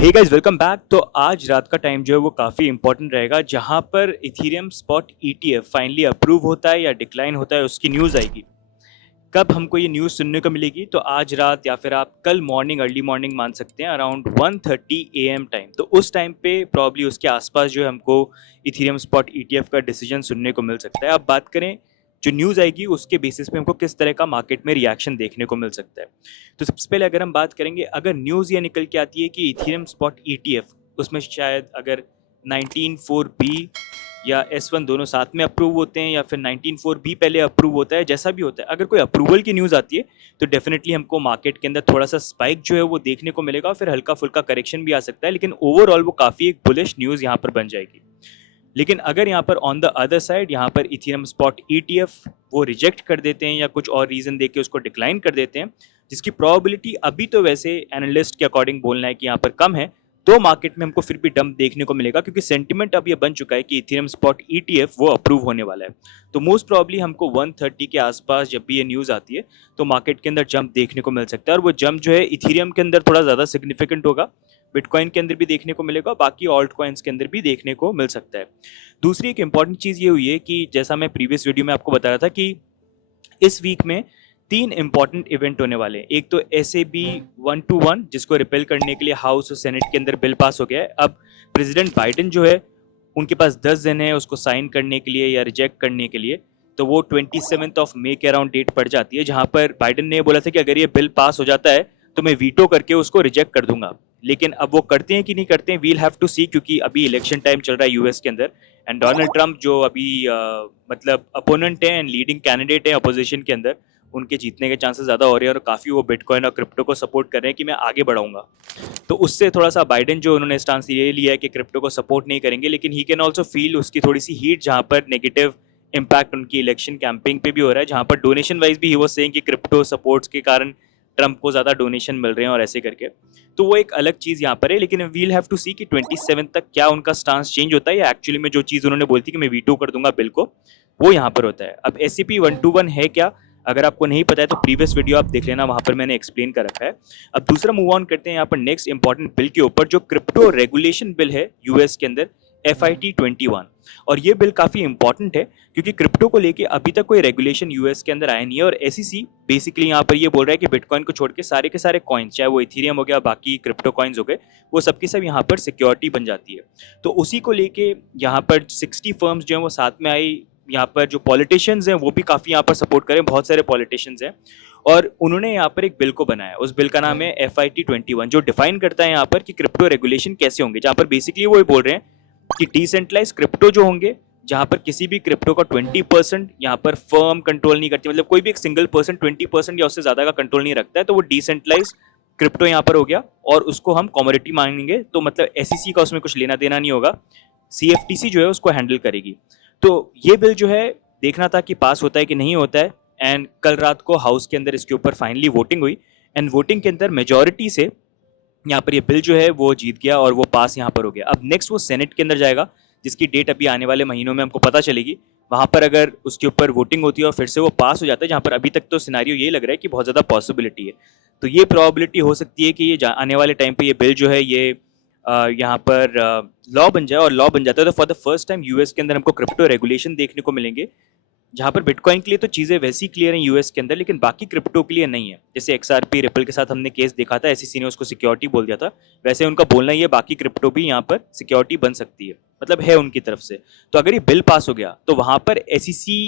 Hey guys, welcome back. तो आज रात का टाइम जो है वो काफ़ी इंपॉर्टेंट रहेगा, जहां पर Ethereum spot ETF finally approve होता है या डिक्लाइन होता है, उसकी न्यूज़ आएगी। कब हमको ये न्यूज़ सुनने को मिलेगी? तो आज रात या फिर आप कल मॉर्निंग, अर्ली मॉर्निंग मान सकते हैं, अराउंड 1:30 AM टाइम। तो उस टाइम पे प्रॉब्ली उसके आसपास जो है हमको इथेरियम स्पॉट ईटीएफ का डिसीजन सुनने को मिल सकता है। अब बात करें जो न्यूज़ आएगी उसके बेसिस पे हमको किस तरह का मार्केट में रिएक्शन देखने को मिल सकता है। तो सबसे पहले अगर हम बात करेंगे, अगर न्यूज़ ये निकल के आती है कि इथेरियम स्पॉट ईटीएफ, उसमें शायद अगर 194B या S1 दोनों साथ में अप्रूव होते हैं या फिर 194B पहले अप्रूव होता है, जैसा भी होता है, अगर कोई अप्रूवल की न्यूज़ आती है तो डेफिनेटली हमको मार्केट के अंदर थोड़ा सा स्पाइक जो है वो देखने को मिलेगा, फिर हल्का फुल्का करेक्शन भी आ सकता है, लेकिन ओवरऑल वो काफ़ी एक बुलिश न्यूज़ यहाँ पर बन जाएगी। लेकिन अगर यहाँ पर ऑन द अदर साइड यहाँ पर इथेरियम स्पॉट ईटीएफ वो रिजेक्ट कर देते हैं या कुछ और रीज़न दे के उसको डिक्लाइन कर देते हैं, जिसकी प्रोबेबिलिटी अभी तो वैसे एनालिस्ट के अकॉर्डिंग बोलना है कि यहाँ पर कम है, तो मार्केट में हमको फिर भी डंप देखने को मिलेगा, क्योंकि सेंटिमेंट अब ये बन चुका है कि इथेरियम स्पॉट ईटीएफ वो अप्रूव होने वाला है। तो मोस्ट प्रॉब्ली हमको 1:30 के आसपास जब भी ये न्यूज़ आती है तो मार्केट के अंदर जंप देखने को मिल सकता है, और वो जंप जो है इथेरियम के अंदर थोड़ा ज़्यादा सिग्निफिकेंट होगा, बिटकॉइन के अंदर भी देखने को मिलेगा, बाकी ऑल्ट कॉइन्स के अंदर भी देखने को मिल सकता है। दूसरी एक इंपॉर्टेंट चीज़ ये हुई है कि जैसा मैं प्रीवियस वीडियो में आपको बताया था कि इस वीक में 3 इंपॉर्टेंट इवेंट होने वाले हैं। एक तो SAB 121, जिसको रिपेल करने के लिए हाउस और सेनेट के अंदर बिल पास हो गया है। अब प्रेसिडेंट बाइडेन जो है, उनके पास 10 दिन है उसको साइन करने के लिए या रिजेक्ट करने के लिए। तो वो 27 मई के अराउंड डेट पड़ जाती है, जहां पर बाइडेन ने बोला था कि अगर ये बिल पास हो जाता है तो मैं वीटो करके उसको रिजेक्ट कर दूंगा। लेकिन अब वो करते हैं कि नहीं करते हैं, वील हैव टू सी, क्योंकि अभी इलेक्शन टाइम चल रहा है यूएस के अंदर, एंड डोनाल्ड ट्रंप जो अभी मतलब अपोनेंट है एंड लीडिंग कैंडिडेट है अपोजिशन के अंदर, उनके जीतने के चांसेस ज़्यादा हो रहे हैं और काफ़ी वो बिटकॉइन और क्रिप्टो को सपोर्ट कर रहे हैं कि मैं आगे बढ़ाऊंगा। तो उससे थोड़ा सा बाइडेन जो उन्होंने स्टांस ये लिया है कि क्रिप्टो को सपोर्ट नहीं करेंगे, लेकिन ही कैन ऑल्सो फील उसकी थोड़ी सी हीट, जहाँ पर नेगेटिव इम्पैक्ट उनकी इलेक्शन कैंपेनिंग पे भी हो रहा है, जहाँ पर डोनेशन वाइज भी ही वो सेइंग कि क्रिप्टो सपोर्ट्स के कारण ट्रंप को ज़्यादा डोनेशन मिल रहे हैं और ऐसे करके। तो वो एक अलग चीज़ यहाँ पर है, लेकिन वील हैव टू सी कि 27 तक क्या उनका स्टांस चेंज होता है, या एक्चुअली में जो चीज़ उन्होंने बोली थी कि मैं वीटो कर दूंगा बिल को, वो यहाँ पर होता है। अब SCP 121 है क्या, अगर आपको नहीं पता है तो प्रीवियस वीडियो आप देख लेना, वहाँ पर मैंने एक्सप्लेन कर रखा है। अब दूसरा मूव ऑन करते हैं यहाँ पर नेक्स्ट इंपॉर्टेंट बिल के ऊपर, जो क्रिप्टो रेगुलेशन बिल है यूएस के अंदर, FIT 21। और ये बिल काफ़ी इंपॉर्टेंट है क्योंकि क्रिप्टो को लेके अभी तक कोई रेगुलेशन यूएस के अंदर आया नहीं है, और SEC बेसिकली यहाँ पर ये बोल रहा है कि बिटकॉइन को छोड़ के सारे के सारे कॉइन्स, चाहे वो इथेरियम हो गया, बाकी क्रिप्टो कॉइन्स हो गए, वो सबके सब यहाँ पर सिक्योरिटी बन जाती है। तो उसी को लेके यहाँ पर 60 फर्म्स जो हैं वो साथ में आई। यहाँ पर जो पॉलिटिशियंस हैं वो भी काफ़ी यहाँ पर सपोर्ट करें, बहुत सारे पॉलिटिशियंस हैं, और उन्होंने यहाँ पर एक बिल को बनाया। उस बिल का नाम है FIT 21, जो डिफाइन करता है यहाँ पर कि क्रिप्टो रेगुलेशन कैसे होंगे, जहाँ पर बेसिकली वो बोल रहे हैं कि डिसेंट्रलाइज क्रिप्टो जो होंगे, जहां पर किसी भी क्रिप्टो का 20% यहाँ पर फर्म कंट्रोल नहीं करती, मतलब कोई भी एक सिंगल पर्सन 20% या उससे ज्यादा का कंट्रोल नहीं रखता है, तो वो डिसेंट्रलाइज क्रिप्टो यहाँ पर हो गया, और उसको हम कमोडिटी मानेंगे। तो मतलब SEC का उसमें कुछ लेना देना नहीं होगा, CFTC जो है उसको हैंडल करेगी। तो ये बिल जो है देखना था कि पास होता है कि नहीं होता है, एंड कल रात को हाउस के अंदर इसके ऊपर फाइनली वोटिंग हुई, एंड वोटिंग के अंदर मेजोरिटी से यहाँ पर ये बिल जो है वो जीत गया और वो पास यहाँ पर हो गया। अब नेक्स्ट वो सेनेट के अंदर जाएगा, जिसकी डेट अभी आने वाले महीनों में हमको पता चलेगी। वहाँ पर अगर उसके ऊपर वोटिंग होती है और फिर से वो पास हो जाता है, जहाँ पर अभी तक तो सिनारियो ये लग रहा है कि बहुत ज़्यादा पॉसिबिलिटी है, तो ये प्रोबेबिलिटी हो सकती है कि ये आने वाले टाइम पे ये बिल जो है ये यहाँ पर लॉ बन जाए, और लॉ बन जाता है तो for the first time US के अंदर हमको क्रिप्टो रेगुलेशन देखने को मिलेंगे, जहाँ पर बिटकॉइन के लिए तो चीज़ें वैसी क्लियर हैं यूएस के अंदर, लेकिन बाकी क्रिप्टो के लिए नहीं है। जैसे XRP रिपल के साथ हमने केस देखा था, SEC ने उसको सिक्योरिटी बोल दिया था, वैसे उनका बोलना ही है बाकी क्रिप्टो भी यहाँ पर सिक्योरिटी बन सकती है, मतलब है उनकी तरफ से। तो अगर ये बिल पास हो गया तो वहाँ पर SEC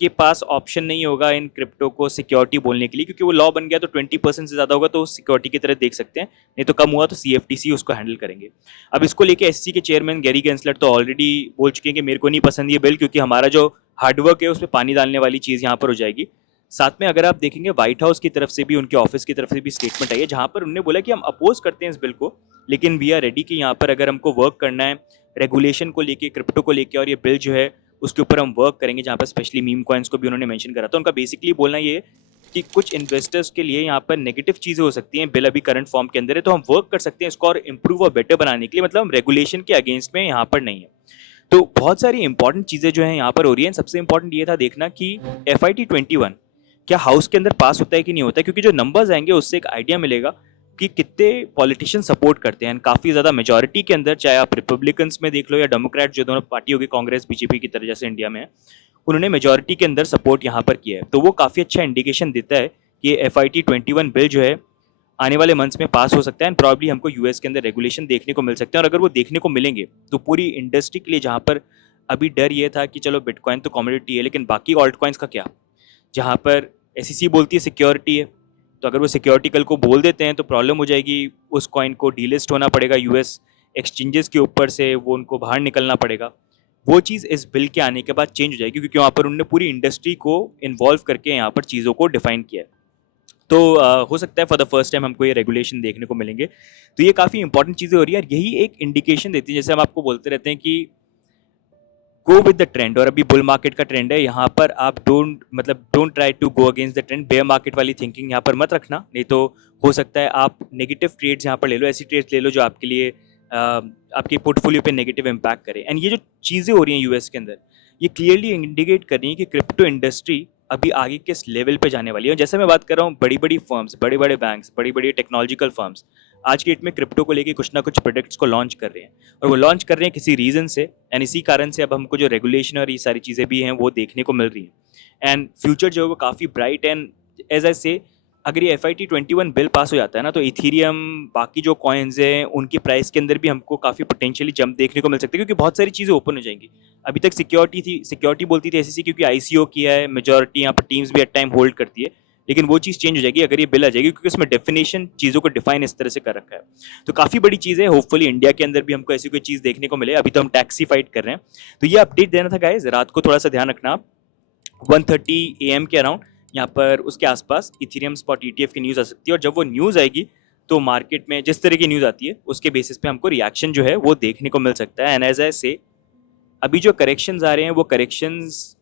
के पास ऑप्शन नहीं होगा इन क्रिप्टो को सिक्योरिटी बोलने के लिए, क्योंकि वो लॉ बन गया तो 20% से ज़्यादा होगा तो सिक्योरिटी की तरह देख सकते हैं, नहीं तो कम हुआ तो CFTC उसको हैंडल करेंगे। अब इसको लेके SEC के चेयरमैन गैरी गेंसलर तो ऑलरेडी बोल चुके हैं कि मेरे को नहीं पसंद ये बिल, क्योंकि हमारा जो हार्डवर्क है उस पर पानी डालने वाली चीज़ यहाँ पर हो जाएगी। साथ में अगर आप देखेंगे व्हाइट हाउस की तरफ से भी, उनके ऑफिस की तरफ से भी स्टेटमेंट आई है, जहाँ पर उन्होंने बोला कि हम अपोज करते हैं इस बिल को, लेकिन वी आर रेडी कि यहाँ पर अगर हमको वर्क करना है रेगुलेशन को लेके, क्रिप्टो को लेके, और ये बिल जो है उसके ऊपर हम वर्क करेंगे, जहाँ पर स्पेशली मीम कॉइन्स को भी उन्होंने मेंशन करा था। उनका बेसिकली बोलना ये है कि कुछ इन्वेस्टर्स के लिए यहाँ पर नेगेटिव चीज़ें हो सकती हैं, बिल अभी करंट फॉर्म के अंदर है, तो हम वर्क कर सकते हैं इसको और इम्प्रूव और बेटर बनाने के लिए, मतलब हम रेगुलेशन के अगेंस्ट में यहाँ पर नहीं है। तो बहुत सारी इंपॉर्टेंट चीज़ें जो हैं यहाँ पर हो रही हैं। सबसे इंपॉर्टेंट ये था देखना कि FIT 21 क्या हाउस के अंदर पास होता है कि नहीं होता है, क्योंकि जो नंबर्स आएंगे उससे एक आइडिया मिलेगा कि कितने पॉलिटिशियन सपोर्ट करते हैं। काफ़ी ज़्यादा मेजॉरिटी के अंदर, चाहे आप रिपब्लिकन्स में देख लो या डेमोक्रेट, जो दोनों पार्टी होगी कांग्रेस बीजेपी की तरह जैसे इंडिया में है, उन्होंने मेजॉरिटी के अंदर सपोर्ट यहाँ पर किया है। तो वो काफ़ी अच्छा इंडिकेशन देता है कि FIT-21 बिल जो है आने वाले मंथ्स में पास हो सकता है एंड प्रॉब्ली हमको यूएस के अंदर रेगुलेशन देखने को मिल सकते हैं। और अगर वो देखने को मिलेंगे तो पूरी इंडस्ट्री के लिए, जहाँ पर अभी डर ये था कि चलो बिटकॉइन तो कमोडिटी है लेकिन बाकी ऑल्ट कॉइन्स का क्या, जहाँ पर SEC बोलती है सिक्योरिटी है, तो अगर वो सिक्योरिटी कल को बोल देते हैं तो प्रॉब्लम हो जाएगी, उस कॉइन को डीलिस्ट होना पड़ेगा यूएस एक्सचेंजेस के ऊपर से, वो उनको बाहर निकलना पड़ेगा। वो चीज़ इस बिल के आने के बाद चेंज हो जाएगी क्योंकि वहाँ पर उन्होंने पूरी इंडस्ट्री को इन्वॉल्व करके यहाँ पर चीज़ों को डिफाइन किया है। तो हो सकता है फॉर द फर्स्ट टाइम हमको ये रेगुलेशन देखने को मिलेंगे। तो ये काफ़ी इंपॉर्टेंट चीज़ें हो रही है और यही एक इंडिकेशन देती है, जैसे हम आपको बोलते रहते हैं कि गो विद द ट्रेंड। और अभी बुल मार्केट का ट्रेंड है, यहाँ पर आप don't try to go against the trend. Bear market वाली थिंकिंग यहाँ पर मत रखना, नहीं तो हो सकता है आप नेगेटिव ट्रेड्स यहाँ पर ले लो, ऐसी ट्रेड्स ले लो जो आपके लिए आपके पोर्टफोलियो पे नेगेटिव इम्पैक्ट करे। एंड ये जो चीज़ें हो रही हैं यूएस के अंदर, ये क्लियरली इंडिकेट कर रही हैं कि क्रिप्टो इंडस्ट्री अभी आगे किस लेवल पे जाने वाली है। और जैसे मैं बात कर रहा हूँ, बड़ी बड़ी फर्म्स, बड़े बड़े बैंक्स, बड़ी बड़ी टेक्नोलॉजिकल फर्म्स आज की डेट में क्रिप्टो को लेके कुछ ना कुछ प्रोडक्ट्स को लॉन्च कर रहे हैं, और वो लॉन्च कर रहे हैं किसी रीज़न से, एंड इसी कारण से अब हमको जो रेगुलेशन और ये सारी चीज़ें भी हैं वो देखने को मिल रही हैं। एंड फ्यूचर जो है वो काफ़ी ब्राइट। एंड एज आई से, अगर ये FIT-21 बिल पास हो जाता है ना, तो इथीरियम, बाकी जो कॉइन्स हैं, उनकी प्राइस के अंदर भी हमको काफ़ी पोटेंशियली जंप देखने को मिल सकती है क्योंकि बहुत सारी चीज़ें ओपन हो जाएंगी। अभी तक सिक्योरिटी बोलती थी SEC क्योंकि ICO किया है, मेजॉरिटी यहाँ पर टीम्स भी एट टाइम होल्ड करती है, लेकिन वो चीज़ चेंज हो जाएगी अगर ये बिल आ जाएगी क्योंकि उसमें डेफिनेशन चीज़ों को डिफाइन इस तरह से कर रखा है। तो काफ़ी बड़ी चीज़ है, होपफुली इंडिया के अंदर भी हमको ऐसी कोई चीज़ देखने को मिले। अभी तो हम टैक्सी फाइट कर रहे हैं। तो ये अपडेट देना था गाइज, रात को थोड़ा सा ध्यान रखना आप, 1:30 AM के अराउंड यहाँ पर उसके आसपास इथेरियम स्पॉट ETF की न्यूज़ आ सकती है। और जब वो न्यूज़ आएगी तो मार्केट में जिस तरह की न्यूज़ आती है उसके बेसिस पे हमको रिएक्शन जो है वो देखने को मिल सकता है। एंड एज आई से, अभी जो करेक्शंस आ रहे हैं वो करेक्शंस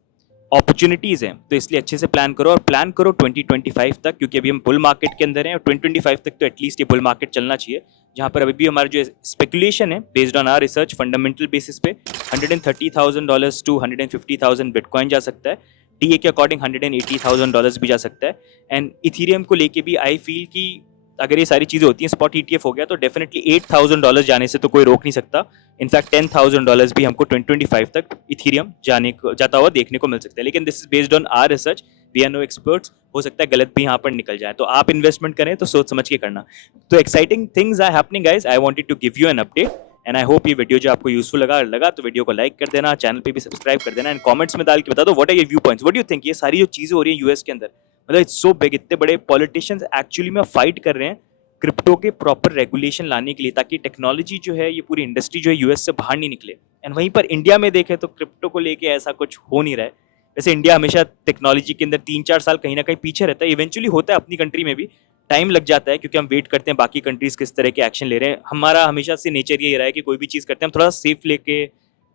अपॉर्चुनिटीज़ हैं, तो इसलिए अच्छे से प्लान करो, और प्लान करो 2025 तक, क्योंकि अभी हम बुल मार्केट के अंदर हैं और 2025 तक तो एटलीस्ट ये बुल मार्केट चलना चाहिए, जहाँ पर अभी भी हमारा जो स्पेकुलेशन है based on our research fundamental basis पे $130,000 टू 150,000 बिटकॉइन जा सकता है। टीए के अकॉर्डिंग $180,000 भी जा सकता है। एंड इथीरियम को लेके भी आई फील कि अगर ये सारी चीज़ें होती हैं, स्पॉट ETF हो गया तो डेफिनेटली $8,000 जाने से तो कोई रोक नहीं सकता। इनफैक्ट $10,000 भी हमको 2025 तक इथीरियम जाता हुआ देखने को मिल सकता है। लेकिन this is based on our research, we are no experts, हो सकता है गलत भी यहाँ पर निकल जाए। तो आप इन्वेस्टमेंट करें तो सोच समझ के करना। तो exciting things are happening guys, I wanted to give you an update and I hope ये वीडियो जो आपको यूजफुल लगा तो वीडियो को लाइक कर देना, चैनल पे भी सब्सक्राइब कर देना, एंड कमेंट्स में डाल के बता दो what are your view points, what do you think. ये सारी जो चीज़ें हो रही है यूएस के अंदर, मतलब इट्स सो बिग, इतने बड़े पॉलिटिशियंस एक्चुअली में फाइट कर रहे हैं क्रिप्टो के प्रॉपर रेगुलेशन लाने के लिए, ताकि टेक्नोलॉजी जो है, ये पूरी इंडस्ट्री जो है यूएस से बाहर नहीं निकले। एंड वहीं पर इंडिया में देखें तो क्रिप्टो को लेके ऐसा कुछ हो नहीं रहा है। वैसे इंडिया हमेशा टेक्नोलॉजी के अंदर 3-4 साल कहीं ना कहीं पीछे रहता है, इवेंचुअली होता है अपनी कंट्री में भी, टाइम लग जाता है क्योंकि हम वेट करते हैं बाकी कंट्रीज किस तरह के एक्शन ले रहे हैं। हमारा हमेशा से नेचर ये रहा है कि कोई भी चीज़ करते हैं हम थोड़ा सेफ लेके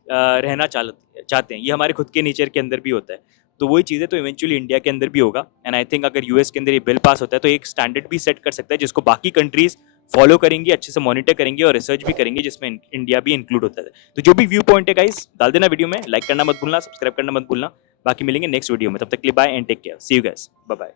रहना चाहते हैं, ये हमारे खुद के नेचर के अंदर भी होता है। तो वही चीज़ है, तो इवेंचुअली इंडिया के अंदर भी होगा। एंड आई थिंक अगर यूएस के अंदर ये बिल पास होता है तो एक स्टैंडर्ड भी सेट कर सकता है जिसको बाकी कंट्रीज फॉलो करेंगी, अच्छे से मॉनिटर करेंगे और रिसर्च भी करेंगे, जिसमें इंडिया भी इंक्लूड होता है। तो जो भी व्यू पॉइंट है गाइस, डाल देना वीडियो में, लाइक करना मत भूलना, सब्सक्राइब करना मत भूलना। बाकी मिलेंगे नेक्स्ट वीडियो में, तब तक के लिए bye and take care, see you guys, bye bye.